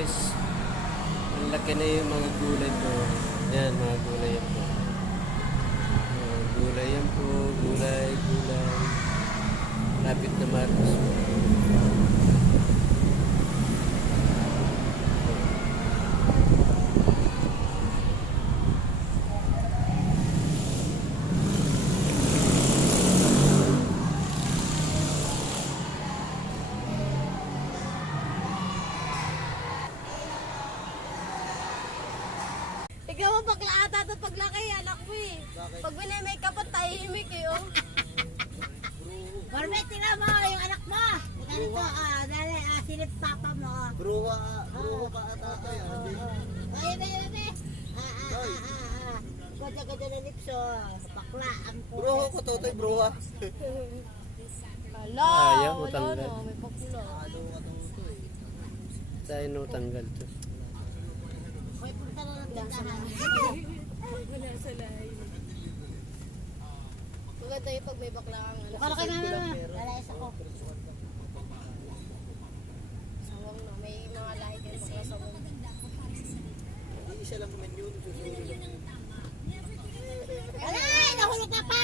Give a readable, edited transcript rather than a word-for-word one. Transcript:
guys. Ang laki na yung mga gulay po. Yan, mga gulay yan po. Mga gulay yan po. Gulay, gulay. Lapit na marcos po. Ikaw ang bakla ata ito paglaki, anak mo eh. Pag binimake up ang tahimik eh, oh. Barbet, tingnan mo yung anak mo. Ika nito, dali, silip papa mo. Bruha ka ata tayo. Ay, bebe. Ganda-ganda na lips, bakla ang Bruha ko to, bruha. Hala, Ayaw, wala utang na, na. may bakla. Tayo no tanggal to. May punta na ng tindahan. Wala sa lahi. Maganda yung pag may bakla kang anak. Kalaki na na. Lalayas ako. Sawang na, may mga lahi kayo bakla sawang. Isa lang naman yun. Alay, nahulog na pa.